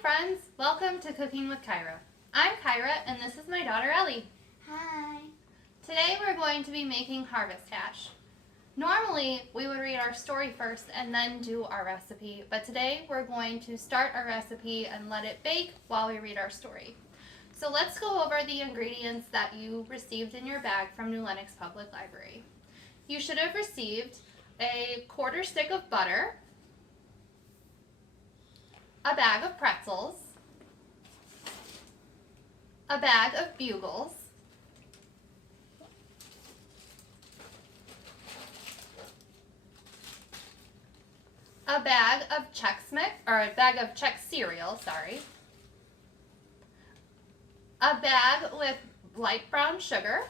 Hi friends, welcome to Cooking with Kyra. I'm Kyra and this is my daughter Ellie. Hi. Today we're going to be making harvest hash. Normally we would read our story first and then do our recipe, but today we're going to start our recipe and let it bake while we read our story. So let's go over the ingredients that you received in your bag from New Lenox Public Library. You should have received a quarter stick of butter, a bag of pretzels, a bag of bugles, a bag of Chex Mix, or a bag of Chex cereal, sorry, a bag with light brown sugar,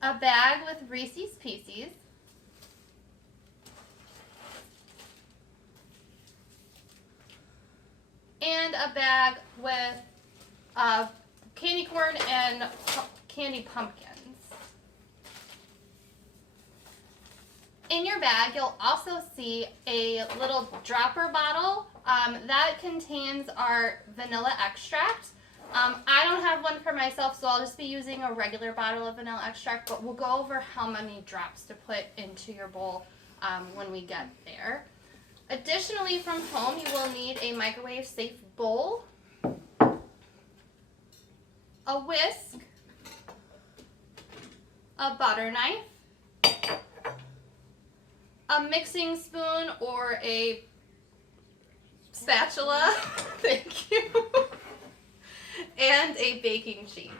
a bag with Reese's Pieces, and a bag with candy corn and candy pumpkins. In your bag, you'll also see a little dropper bottle that contains our vanilla extract. I don't have one for myself, so I'll just be using a regular bottle of vanilla extract, but we'll go over how many drops to put into your bowl when we get there. Additionally, from home, you will need a microwave-safe bowl, a whisk, a butter knife, a mixing spoon or a spatula, thank you, and a baking sheet.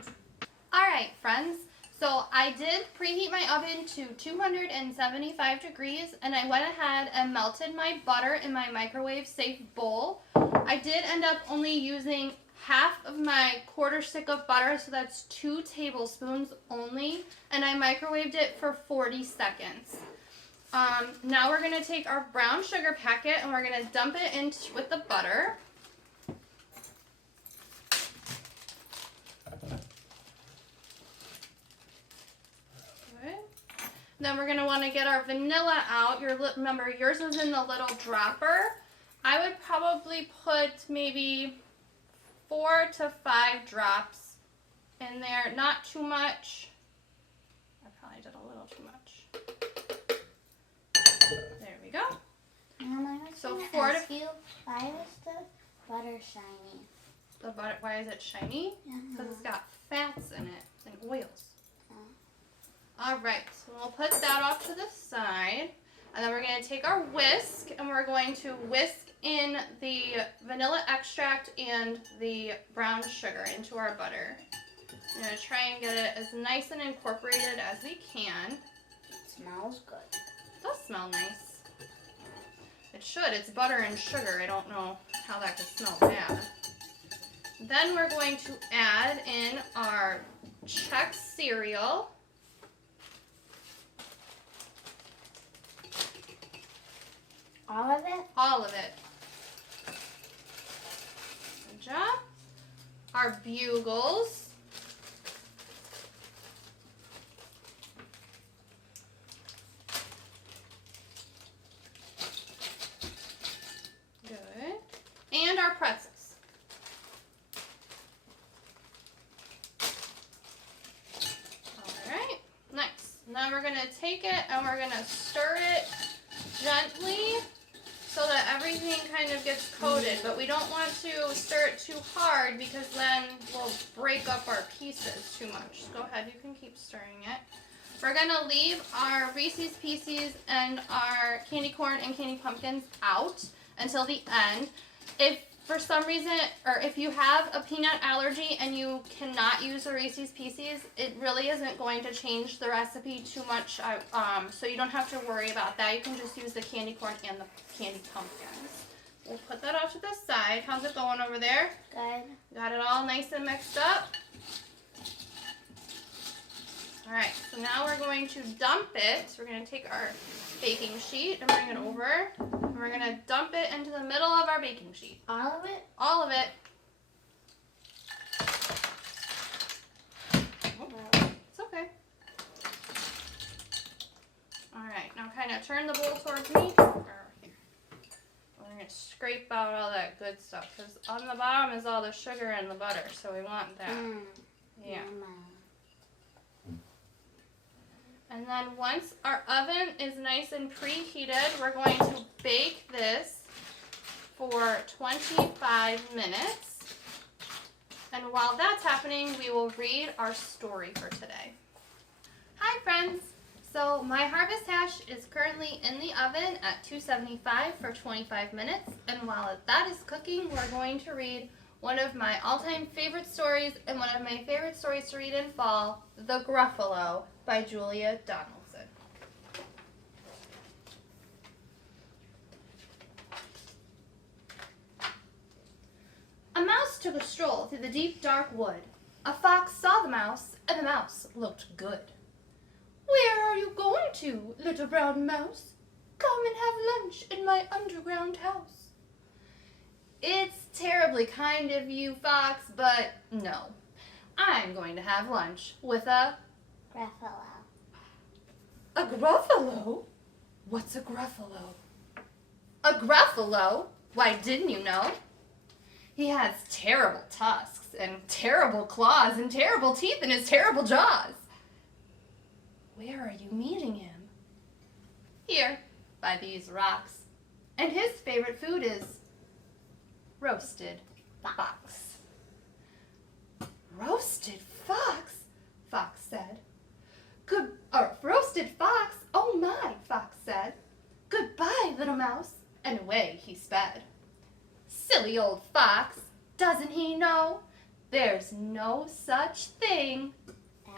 Alright friends, so I did preheat my oven to 275 degrees and I went ahead and melted my butter in my microwave safe bowl. I did end up only using half of my quarter stick of butter, so that's 2 tablespoons only, and I microwaved it for 40 seconds. Now we're going to take our brown sugar packet and we're going to dump it in with the butter. Good. Then we're going to want to get our vanilla out. Remember, yours was in the little dropper. I would probably put maybe 4 to 5 drops in there. Not too much. I probably did a little too much. There we go. Mom, I was So gonna 4 ask to... you, why was the butter shiny? The butter, why is it shiny? Because it's got fats in it and oils. Alright, so we'll put that off to the side. And then we're going to take our whisk and we're going to whisk in the vanilla extract and the brown sugar into our butter. I'm going to try and get it as nice and incorporated as we can. It smells good. It does smell nice. It should. It's butter and sugar. I don't know how that could smell bad. Then we're going to add in our Chex cereal. All of it? All of it. Good job. Our bugles. Good. And our pretzels. Alright, nice. Now we're going to take it and we're going to stir it gently so that everything kind of gets coated, but we don't want to stir it too hard because then we'll break up our pieces too much. Go ahead, you can keep stirring it. We're going to leave our Reese's Pieces and our candy corn and candy pumpkins out until the end. If for some reason, or if you have a peanut allergy and you cannot use the Reese's Pieces, it really isn't going to change the recipe too much, so you don't have to worry about that. You can just use the candy corn and the candy pumpkins. We'll put that off to the side. How's it going over there? Good. Got it all nice and mixed up? Alright, so now we're going to dump it. We're going to take our baking sheet and bring it over. And we're going to dump it into the middle of our baking sheet. All of it? All of it. Oh, it's okay. Alright, now turn the bowl towards me. We're going to scrape out all that good stuff because on the bottom is all the sugar and the butter, so we want that. Yeah. And then once our oven is nice and preheated, we're going to bake this for 25 minutes. And while that's happening, we will read our story for today. Hi friends! So my harvest hash is currently in the oven at 275 for 25 minutes. And while that is cooking, we're going to read one of my all-time favorite stories and one of my favorite stories to read in fall, The Gruffalo by Julia Donaldson. A mouse took a stroll through the deep, dark wood. A fox saw the mouse, and the mouse looked good. "Where are you going to, little brown mouse? Come and have lunch in my underground house." "It's terribly kind of you, Fox, but no. I'm going to have lunch with a..." Gruffalo. "A Gruffalo? What's a Gruffalo?" "A Gruffalo? Why, didn't you know? He has terrible tusks and terrible claws and terrible teeth in his terrible jaws." "Where are you meeting him?" "Here, by these rocks. And his favorite food is roasted fox." "Roasted fox?" Fox said. Roasted fox? Oh my," Fox said. "Goodbye, little mouse." And away he sped. Silly old fox, doesn't he know there's no such thing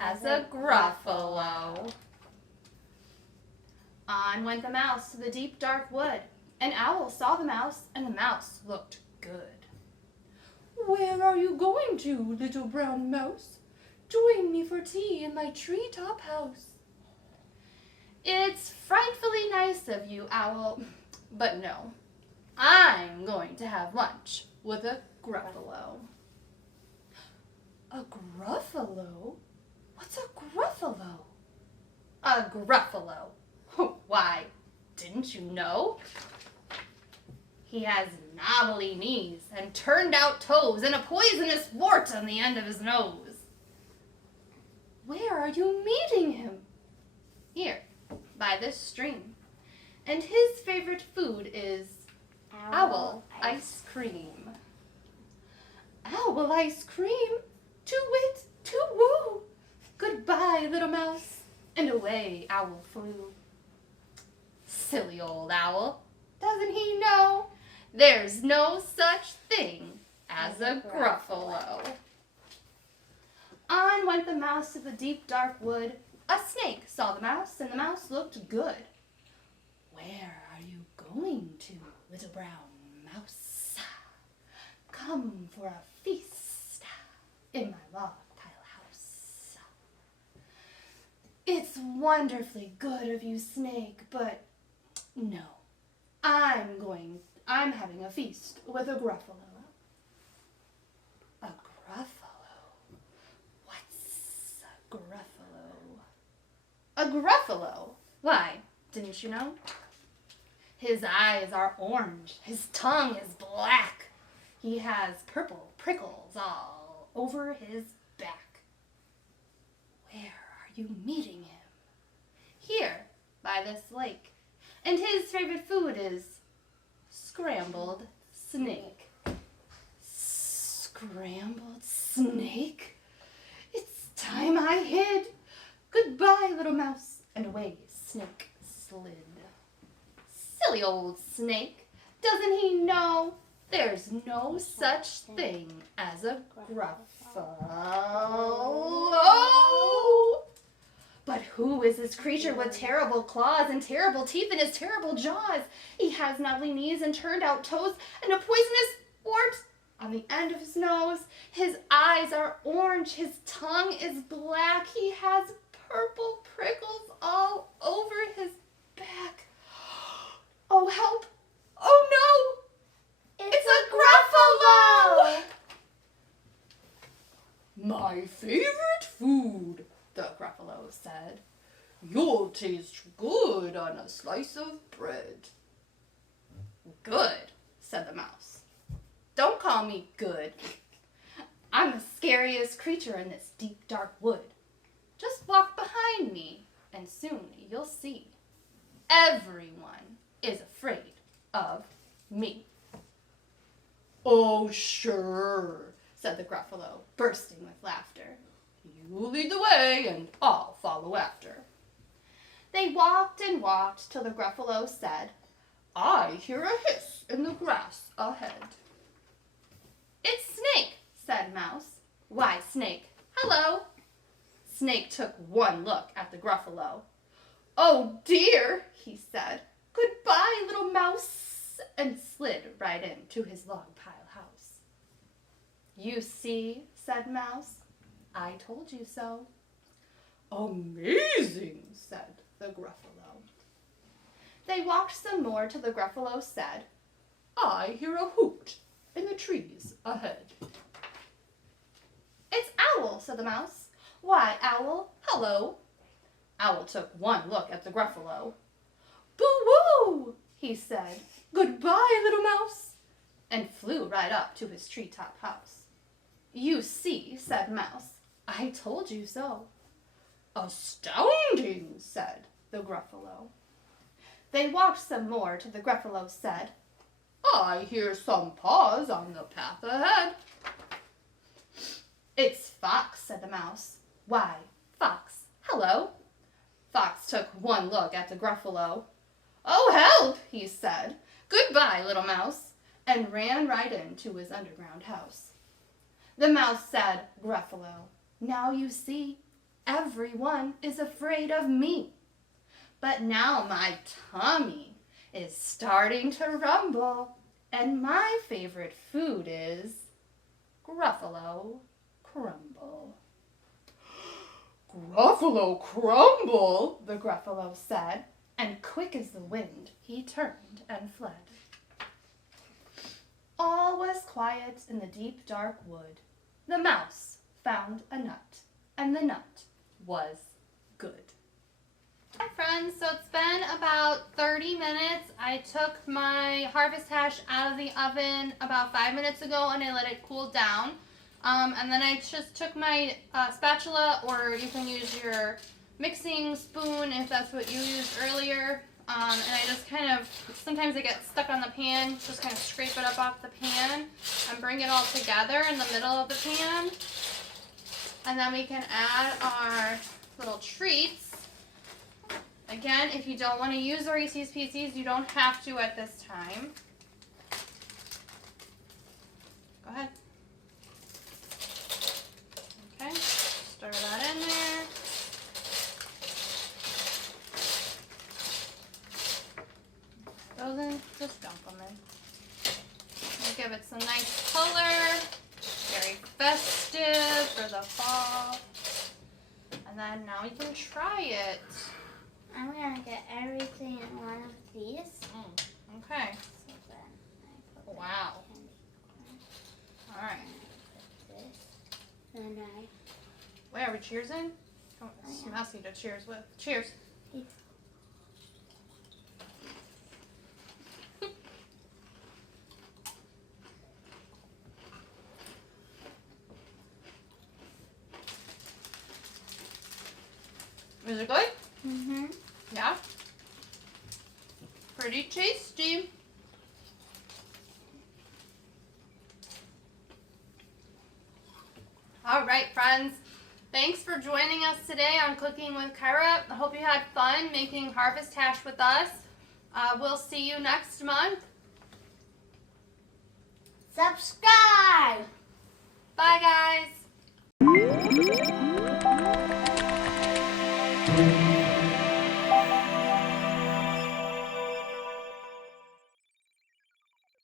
as a Gruffalo? On went the mouse to the deep dark wood. An owl saw the mouse, and the mouse looked good. "Where are you going to, little brown mouse? Join me for tea in my treetop house." "It's frightfully nice of you, owl, but no. I'm going to have lunch with a Gruffalo." "A Gruffalo? What's a Gruffalo?" "A Gruffalo? Why, didn't you know? He has knobbly knees and turned out toes and a poisonous wart on the end of his nose." "Where are you meeting him?" "Here, by this stream. And his favorite food is owl ice cream." "Owl ice cream? To-wit, to-woo! Goodbye, little mouse." And away owl flew. Silly old owl, doesn't he know there's no such thing as a Gruffalo? On went the mouse to the deep dark wood. A snake saw the mouse, and the mouse looked good. "Where are you going to, little brown mouse? Come for a feast in my log pile house." "It's wonderfully good of you, snake, but no. I'm having a feast with a Gruffalo." "A Gruffalo? What's a Gruffalo?" "A Gruffalo? Why, didn't you know? His eyes are orange, his tongue is black. He has purple prickles all over his back." Where are you meeting him? Here, by this lake. And his favorite food is scrambled snake. Scrambled snake? It's time I hid. Goodbye, little mouse. And away snake slid. Silly old snake, doesn't he know there's no such thing as a Gruffalo? But who is this creature with terrible claws and terrible teeth in his terrible jaws? He has knobbly knees and turned out toes and a poisonous wart on the end of his nose. His eyes are orange, his tongue is black. He has purple prickles all over his back. Oh, help! Oh, no! It's a Gruffalo! "My favorite food," the Gruffalo said. You'll taste good on a slice of bread. Good, said the mouse. Don't call me good. I'm the scariest creature in this deep, dark wood. Just walk behind me, and soon you'll see. Everyone is afraid of me. Oh, sure, said the Gruffalo, bursting with laughter. You lead the way, and I'll follow after. They walked and walked till the Gruffalo said, I hear a hiss in the grass ahead. It's Snake, said Mouse. Why, Snake, hello. Snake took one look at the Gruffalo. Oh dear, he said. Goodbye, little mouse, and slid right into his log pile house. You see, said Mouse, I told you so. Amazing, said the Gruffalo. They walked some more till the Gruffalo said, I hear a hoot in the trees ahead. It's Owl, said the Mouse. Why, Owl, hello. Owl took one look at the Gruffalo. Boo-woo, he said. Goodbye, little mouse, and flew right up to his treetop house. You see, said Mouse, I told you so. Astounding, said the Gruffalo. They walked some more till the Gruffalo said, I hear some paws on the path ahead. It's Fox, said the Mouse. Why, Fox, hello. Fox took one look at the Gruffalo. Oh, help, he said. Goodbye, little mouse, and ran right into his underground house. The mouse said, Gruffalo, now you see, everyone is afraid of me. But now my tummy is starting to rumble, and my favorite food is Gruffalo crumble. Gruffalo crumble, the Gruffalo said, and quick as the wind he turned and fled. All was quiet in the deep dark wood. The mouse found a nut, and the nut was good. Hi friends, so it's been about 30 minutes. I took my harvest hash out of the oven about 5 minutes ago and I let it cool down. And then I just took my spatula, or you can use your mixing spoon if that's what you used earlier. And I just kind of, sometimes it gets stuck on the pan, just kind of scrape it up off the pan and bring it all together in the middle of the pan. And then we can add our little treats. Again, if you don't want to use the Reese's Pieces, you don't have to at this time. Go ahead. Okay, stir that in there. Those in, just dump them in. We'll give it some nice color, very festive for the fall. And then now we can try it. I'm going to get everything in one of these. Okay. So then I put Wow. candy corn. All right. Put this. Then I... Wait, are we cheersing? Oh, it's messy to cheers with. Cheers. Is it good? Mm-hmm. Yeah. Pretty tasty. All right, friends. Thanks for joining us today on Cooking with Kyra. I hope you had fun making harvest hash with us. We'll see you next month. Subscribe! Bye, guys.